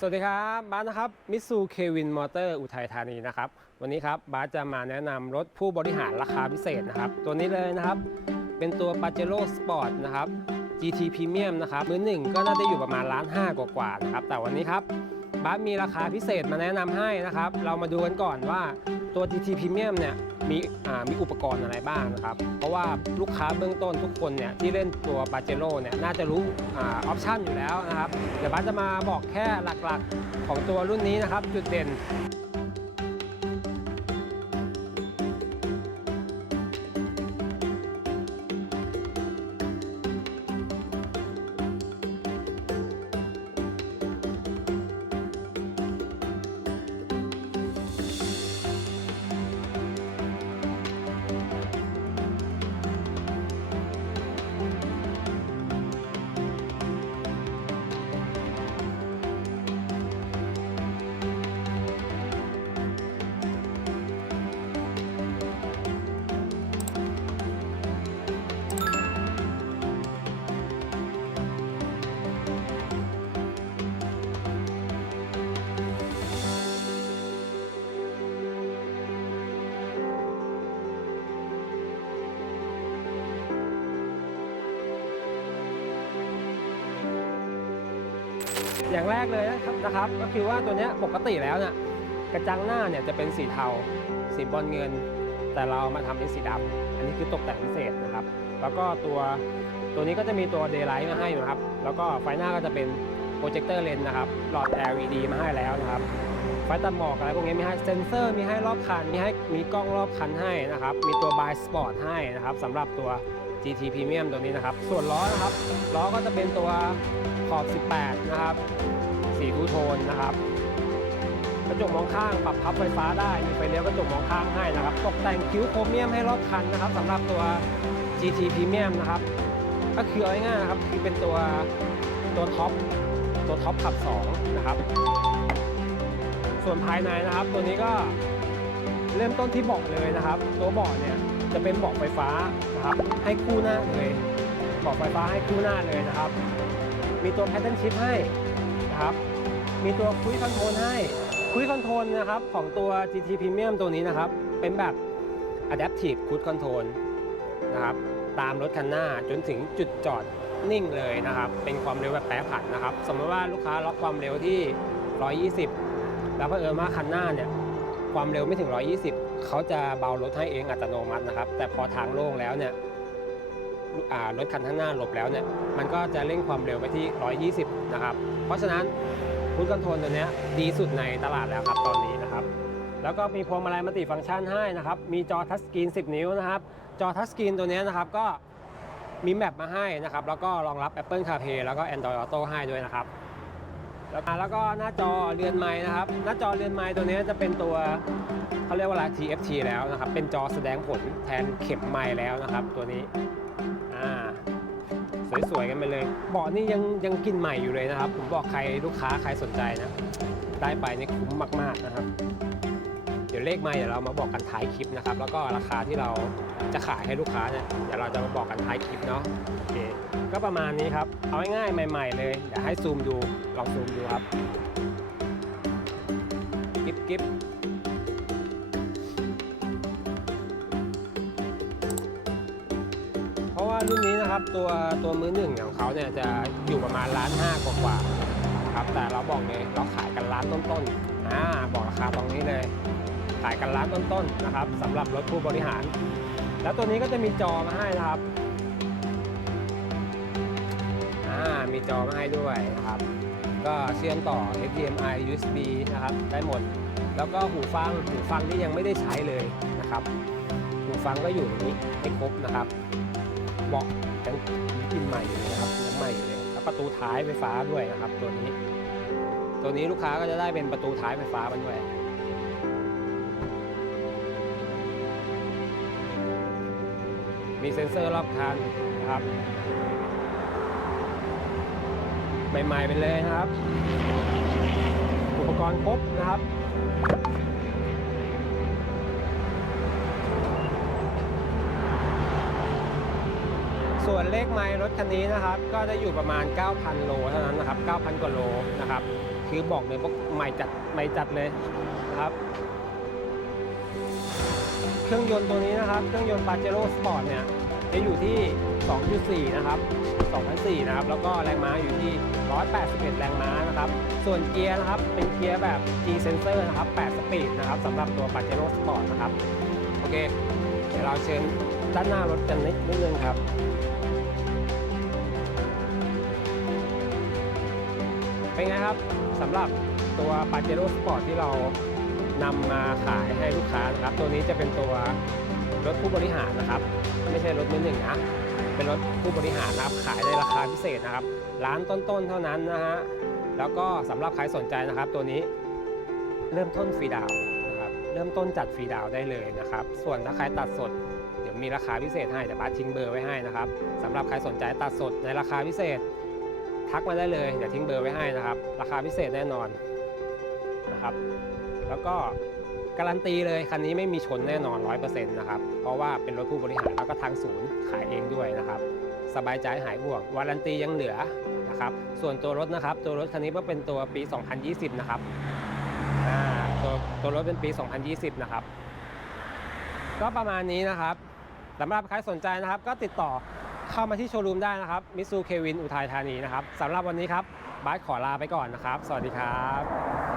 สวัสดีครับบาสนะครับมิสูเควินมอเตอร์อุทัยธานีนะครับวันนี้ครับบาสจะมาแนะนำรถผู้บริหารราคาพิเศษนะครับ ตัวนี้เลยนะครับ เป็นตัว p a j e r o Sport นะครับ GT Premium นะครับมือหนึ่งก็น่าจะอยู่ประมาณล้านห้ากว่าๆนะครับแต่วันนี้ครับ บาสมีราคาพิเศษมาแนะนำให้นะครับ เรามาดูกันก่อนว่าตัว TT Premium เนี่ยมีมีอุปกรณ์อะไรบ้างนะครับ เพราะว่าลูกค้าเบื้องต้นทุกคนเนี่ยที่เล่นตัว p a j e r o เนี่ยน่าจะรู้อออปชันอยู่แล้วนะครับ เดี๋ยวบาสจะมาบอกแค่หลักๆของตัวรุ่นนี้นะครับ จุดเด่น อย่างแรกเลยนะครับนะครับก็คือว่าตัวนี้ปกติแล้วเนี่ยกระจังหน้าเนี่ยจะเป็นสีเทาสีบอลเงิน แต่เรามาทำเป็นสีดำอันนี้คือตกแต่งพิเศษนะครับ แล้วก็ตัวตัวนี้ก็จะมีตัว daylight มาให้นะครับ แล้วก็ไฟหน้าก็จะเป็นโปรเจคเตอร์เลนส์นะครับหลอด LED มาให้แล้วนะครับไฟตัดหมอกอะไรพวกนี้มีให้เซนเซอร์มีให้รอบคันมีให้มีกล้องรอบคันให้นะครับ มีตัว by sport ให้นะครับสำหรับตัว GT Premium ตัวนี้นะครับ ส่วนล้อนะครับ ล้อก็จะเป็นตัวขอบ 18 นะครับสีทูโทนนะครับ กระจกมองข้างปรับพับไฟฟ้าได้ มีไฟเลี้ยวกระจกมองข้างให้นะครับ ตกแต่งคิ้วโครเมียมให้รอบคันนะครับสำหรับตัว GT Premium นะครับ ก็คือเอาง่ายๆนะครับ คือเป็นตัวตัวท็อปตัวท็อปขับ 2 นะครับ ส่วนภายในนะครับ ตัวนี้ก็เริ่มต้นที่เบาะเลยนะครับ ตัวเบาะเนี่ย จะเป็นเบาะไฟฟ้านะครับ ให้คู่หน้าเลยเบาะไฟฟ้าให้คู่หน้าเลยนะครับ มีตัวแพทเทิร์นชิพให้นะครับ มีตัวคุยคอนโทรลให้คุยคอนโทรลนะครับของตัว GT Premium ตัวนี้นะครับ เป็นแบบ Adaptive Cruise Control นะครับ ตามรถคันหน้าจนถึงจุดจอดนิ่งเลยนะครับ เป็นความเร็วแบบแปรผันนะครับ สมมติว่าลูกค้าล็อกความเร็วที่ 120 แล้วเผอิญว่าคันหน้าเนี่ยความเร็วไม่ถึง 120 เขาจะเบารถให้เองอัตโนมัตินะครับ แต่พอทางโล่งแล้วเนี่ยรถคันข้างหน้าหลบแล้วเนี่ยมันก็จะเร่งความเร็วไปที่ 120 นะครับ เพราะฉะนั้นคูดคอนโทรลตัวนี้ดีสุดในตลาดแล้วครับตอนนี้นะครับ แล้วก็มีพวงมาลัยมัลติฟังก์ชันให้นะครับ มีจอทัชสกรีน 10 นิ้วนะครับ จอทัชสกรีนตัวนี้นะครับก็มีแมปมาให้นะครับ แล้วก็รองรับ Apple CarPlay แล้วก็ Android Auto ให้ด้วยนะครับ แล้วก็หน้าจอเรือนไม้นะครับ หน้าจอเรือนไม้ตัวนี้จะเป็นตัวเขาเรียกว่าอะไร TFT แล้วนะครับ เป็นจอแสดงผลแทนเข็มไม้แล้วนะครับ ตัวนี้อ่าสวยๆกันไปเลยเบาะนี่ยังยังกินใหม่อยู่เลยนะครับ ผมบอกใครลูกค้าใครสนใจนะ ได้ไปนี่คุ้มมาก ๆนะครับ เดี๋ยวเลขไม่เดี๋ยวเรามาบอกกันท้ายคลิปนะครับ แล้วก็ราคาที่เราจะขายให้ลูกค้าเนี่ยเดี๋ยวเราจะมาบอกกันท้ายคลิปเนาะโอเค ก็ประมาณนี้ครับ เอาง่ายๆใหม่ ๆ เลยเดี๋ยวให้ซูมดูลองซูมดูครับกิ๊บกิ๊บเพราะว่ารุ่นนี้นะครับตัวตัวมือหนึ่งของเขาเนี่ยจะอยู่ประมาณล้านห้ากว่าๆครับแต่เราบอกเลยเราขายกันล้านต้นๆอ่าบอกราคาตรงนี้เลย ขายกันล้านต้นๆนะครับสำหรับรถผู้บริหาร แล้วตัวนี้ก็จะมีจอมาให้นะครับามีจอมาให้ด้วยนะครับ ก็เชื่อมต่อ HDMI USB นะครับ ได้หมด แล้วก็หูฟัง หูฟังที่ยังไม่ได้ใช้เลยนะครับ หูฟังก็อยู่ในนี้ให้ครบนะครับเบาะยังกินใหม่อยู่เลยนะครับยังใหม่อยู่เลยแล้วประตูท้ายไฟฟ้าด้วยนะครับ ตัวนี้ ตัวนี้ลูกค้าก็จะได้เป็นประตูท้ายไฟฟ้ามันด้วยมีเซ็นเซอร์รอบคันนะครับ ใหม่ๆไปเลยนะครับ อุปกรณ์ครบนะครับส่วนเลขไมล์รถคันนี้นะครับ ก็จะอยู่ประมาณ 9,000 โลเท่านั้นนะครับ 9,000 กว่าโลนะครับ คือบอกเลยว่าใหม่จัดใหม่จัดเลยนะครับ เครื่องยนต์ตัวนี้นะครับ เครื่องยนต์ Pajero Sport เนี่ย จะอยู่ที่ 2.4 นะครับ 2,004นะครับ แล้วก็แรงม้าอยู่ที่ 181 แรงม้านะครับ ส่วนเกียร์นะครับ เป็นเกียร์แบบ G Sensor นะครับ 8 สปีดนะครับสำหรับตัว Pajero Sport นะครับ โอเค เดี๋ยวเราเชิญด้านหน้ารถกันนิดนึงครับเป็นไงครับสำหรับตัว Pajero Sport ที่เรานำมาขายให้ลูกค้านะครับ ตัวนี้จะเป็นตัวรถผู้บริหารนะครับ ไม่ใช่รถมือหนึ่งนะ เป็นรถผู้บริหารนะครับขายในราคาพิเศษนะครับ ร้านต้นๆเท่านั้นนะฮะแล้วก็สำหรับใครสนใจนะครับ ตัวนี้เริ่มต้นฟรีดาวนะครับเริ่มต้นจัดฟรีดาวได้เลยนะครับ ส่วนถ้าใครตัดสดเดี๋ยวมีราคาพิเศษให้แต่บัสทิ้งเบอร์ไว้ให้นะครับสำหรับใครสนใจตัดสดในราคาพิเศษ ทักมาได้เลยเดี๋ยวทิ้งเบอร์ไว้ให้นะครับ ราคาพิเศษแน่นอนนะครับ แล้วก็ การันตีเลยคันนี้ไม่มีชนแน่นอน 100%นะครับ เพราะว่าเป็นรถผู้บริหารแล้วก็ทางศูนย์ขายเองด้วยนะครับ สบายใจหายห่วงวารันตียังเหลือนะครับ ส่วนตัวรถนะครับ ตัวรถคันนี้ก็เป็นตัวปี 2020 นะครับตัวตัวรถเป็นปี 2020 นะครับ ก็ประมาณนี้นะครับสำหรับใครสนใจนะครับ ก็ติดต่อเข้ามาที่โชว์รูมได้นะครับมิซูเควินอุทัยธานีนะครับสำหรับวันนี้ครับบาสขอลาไปก่อนนะครับ สวัสดีครับ